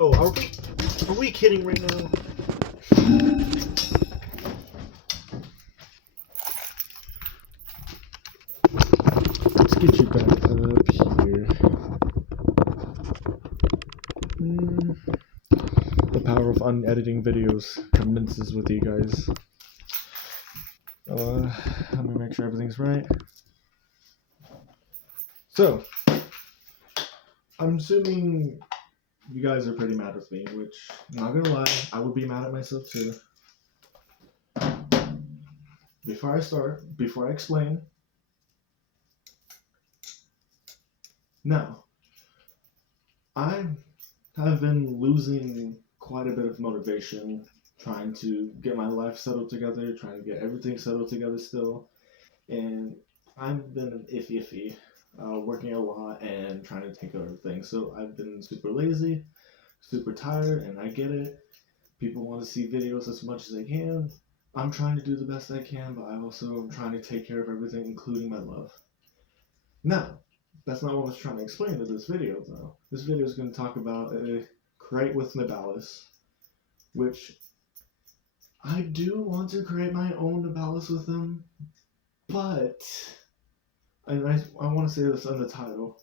Oh, are we kidding right now? Let's get you back up here. The power of unediting videos commences with you guys. Let me make sure everything's right. So, I'm assuming you guys are pretty mad with me, which, I'm not gonna lie, I would be mad at myself too. Before I explain, now, I have been losing quite a bit of motivation trying to get my life settled together, trying to get everything settled together still, and I've been iffy, working a lot and trying to take care of everything. So I've been super lazy, super tired, and I get it. People want to see videos as much as they can. I'm trying to do the best I can, but I also am trying to take care of everything, including my love. Now, that's not what I was trying to explain in this video, though. This video is going to talk about a create with Nidalis, which I do want to create my own Nidalis with them, but, and I want to say this in the title,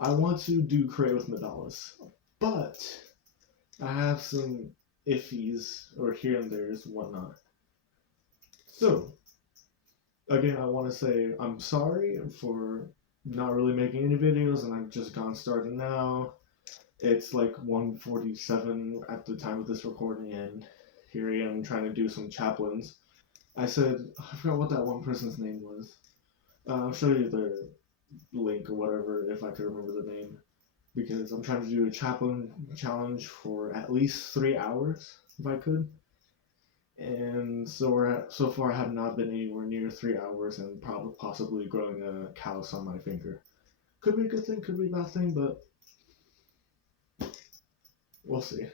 I want to do create with Nidalis, but I have some iffies or here and there's and whatnot. So, again, I want to say I'm sorry for not really making any videos, and I've just gone started now. It's like 1:47 at the time of this recording, and here I am trying to do some chaplains. I forgot what that one person's name was. I'll show you the link or whatever if I could remember the name, because I'm trying to do a chaplain challenge for at least 3 hours if I could. And so far I have not been anywhere near 3 hours, and probably possibly growing a callus on my finger. Could be a good thing, could be a bad thing, but we'll see.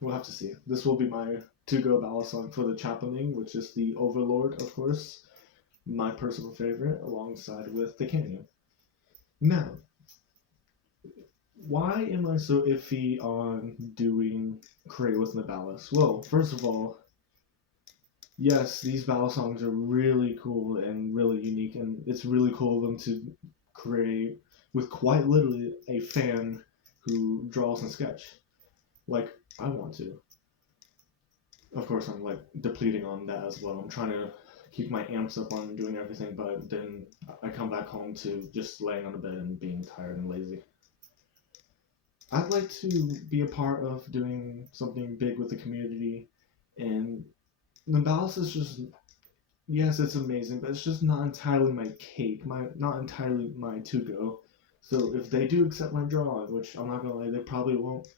We'll have to see. This will be my to-go balisong for the chaplaining, which is the Overlord, of course, my personal favorite, alongside with the Canyon. Now, why am I so iffy on doing create with Nidalis? Well, first of all, yes, these balisongs are really cool and really unique, and it's really cool of them to create with quite literally a fan who draws and sketch, like I want to. Of course, I'm like depleting on that as well. I'm trying to keep my amps up on doing everything, but then I come back home to just laying on the bed and being tired and lazy. I'd like to be a part of doing something big with the community, and Nidalis is just, yes, it's amazing, but it's just not entirely my cake, not entirely my to-go. So if they do accept my drawing, which I'm not gonna lie, they probably won't,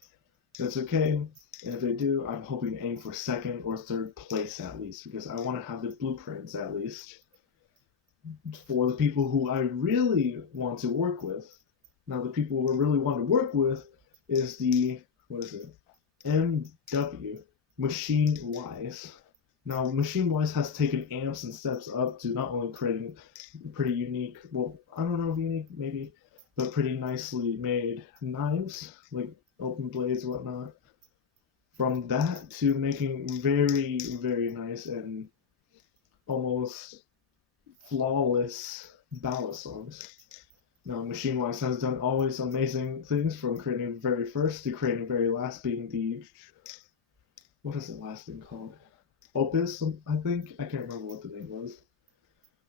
that's okay. And if they do, I'm hoping to aim for second or third place at least, because I want to have the blueprints at least for the people who I really want to work with. Now, the people who I really want to work with is the, what is it? MW, Machine Wise. Now, Machine Wise has taken amps and steps up to not only creating pretty unique, well, I don't know if unique, maybe, but pretty nicely made knives, like open blades and whatnot. From that to making very, very nice and almost flawless balisongs. Now, Machine Wise has done always amazing things, from creating very first to creating very last, being the, what is the last thing called? Opus, I think? I can't remember what the name was.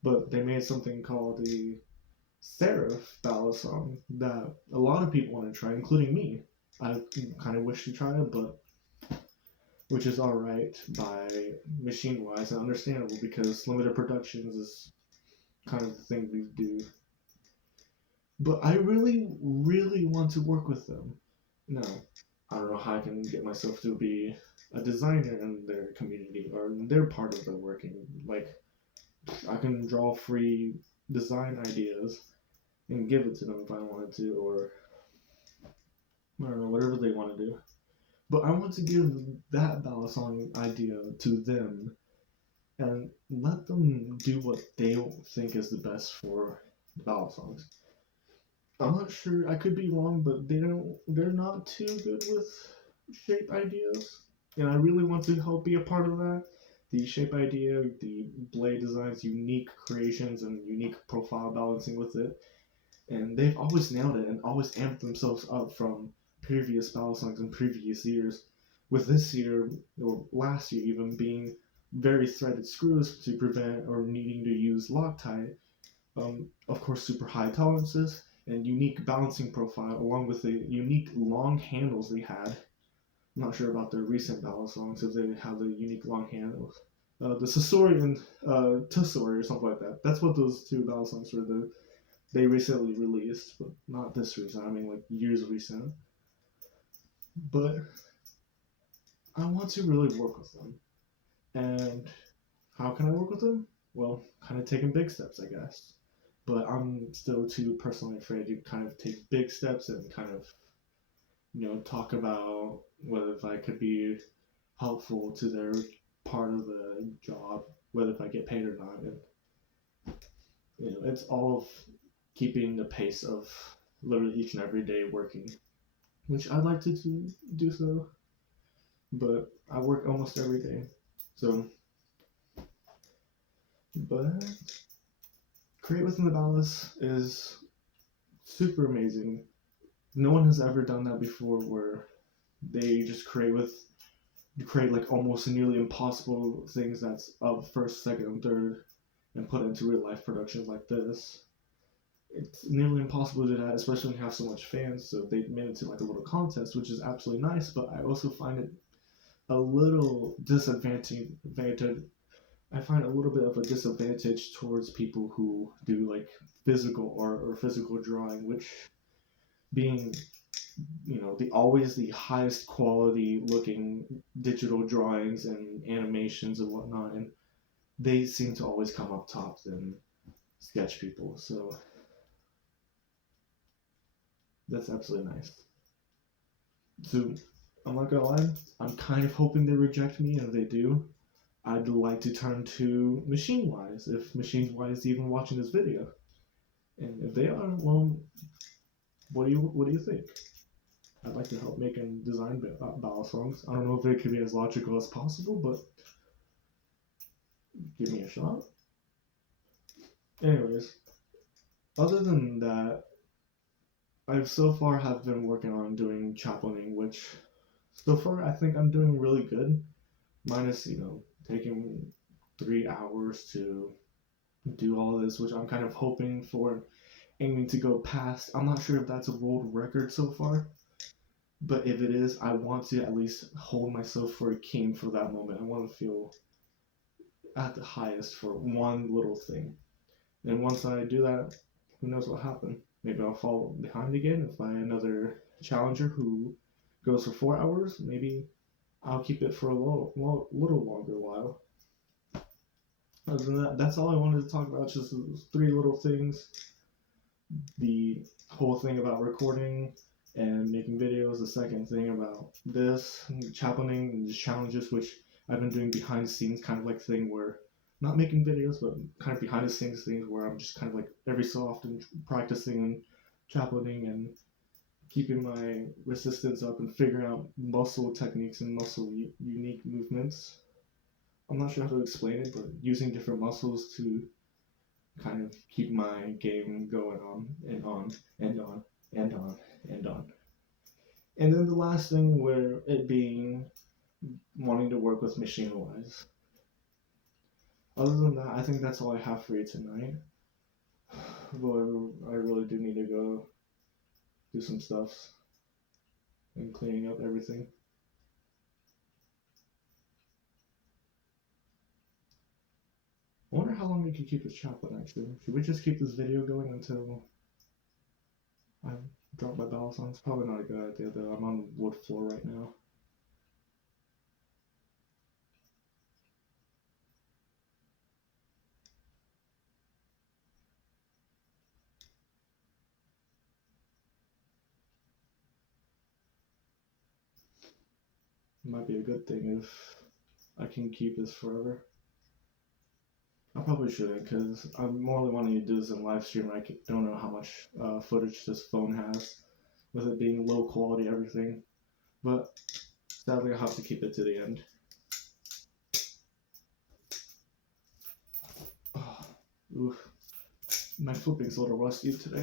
But they made something called the Seraph balisong that a lot of people want to try, including me. I kind of wish to try it, but which is alright by Machine Wise and understandable, because limited productions is kind of the thing we do. But I really, really want to work with them. Now, I don't know how I can get myself to be a designer in their community or in their part of their working. Like, I can draw free design ideas and give it to them if I wanted to, or I don't know, whatever they want to do. But I want to give that balisong idea to them and let them do what they think is the best for the balisongs. I'm not sure, I could be wrong, but they're not too good with shape ideas, and I really want to help be a part of that. The shape idea, the blade designs, unique creations, and unique profile balancing with it. And they've always nailed it and always amped themselves up from previous battle songs in previous years. With this year, or last year even, being very threaded screws to prevent or needing to use Loctite, of course, super high tolerances and unique balancing profile, along with the unique long handles they had. I'm not sure about their recent battle songs if they have the unique long handles. The Sasori and Tusori or something like that. That's what those two battle songs were. They recently released, but not this recent. I mean, like years recent. But I want to really work with them. And how can I work with them? Well, kind of taking big steps, I guess. But I'm still too personally afraid to kind of take big steps and kind of, talk about whether if I could be helpful to their part of the job, whether if I get paid or not. And, it's all of keeping the pace of literally each and every day working, which I'd like to do so, but I work almost every day. So, but Create Within the Palace is super amazing. No one has ever done that before where they just create like almost nearly impossible things that's of first, second, and third and put it into real life productions like this. It's nearly impossible to do that, especially when you have so much fans. So they made it to like a little contest, which is absolutely nice. But I also find it a little disadvantage. I find a little bit of a disadvantage towards people who do like physical art or physical drawing, which being the always the highest quality looking digital drawings and animations and whatnot, and they seem to always come up top than sketch people. So that's absolutely nice. So I'm not gonna lie, I'm kind of hoping they reject me, and if they do, I'd like to turn to Machine Wise, if Machine Wise is even watching this video. And if they are, well, what do you think? I'd like to help make and design battle songs. I don't know if it could be as logical as possible, but give me a shot. Anyways, other than that, I've so far have been working on doing chaplaining, which so far I think I'm doing really good. Minus, taking 3 hours to do all this, which I'm kind of hoping for, aiming to go past. I'm not sure if that's a world record so far, but if it is, I want to at least hold myself for a king for that moment. I want to feel at the highest for one little thing. And once I do that, who knows what happened? Maybe I'll fall behind again and find another challenger who goes for 4 hours. Maybe I'll keep it for a little longer while. Other than that, that's all I wanted to talk about. Just those three little things. The whole thing about recording and making videos. The second thing about this, chaplaining and just challenges, which I've been doing behind the scenes kind of like thing where not making videos, but kind of behind the scenes things where I'm just kind of like every so often practicing chaplaining and keeping my resistance up and figuring out muscle techniques and muscle unique movements. I'm not sure how to explain it, but using different muscles to kind of keep my game going on and on and on and on and on. And then the last thing where it being wanting to work with Machine Wise. Other than that, I think that's all I have for you tonight. But I really do need to go do some stuff and cleaning up everything. I wonder how long we can keep this chaplain actually. Should we just keep this video going until I drop my battle songs? Probably not a good idea though. I'm on wood floor right now. It might be a good thing if I can keep this forever. I probably shouldn't because I'm more wanting to do this in live stream. I don't know how much footage this phone has with it being low quality everything. But Sadly, I'll have to keep it to the end. Oh, oof. My flipping's a little rusty today.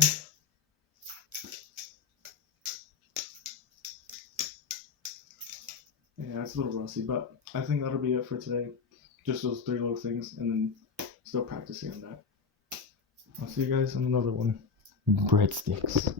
Yeah, it's a little rusty, but I think that'll be it for today. Just those 3 little things, and then still practicing on that. I'll see you guys on another one. Breadsticks.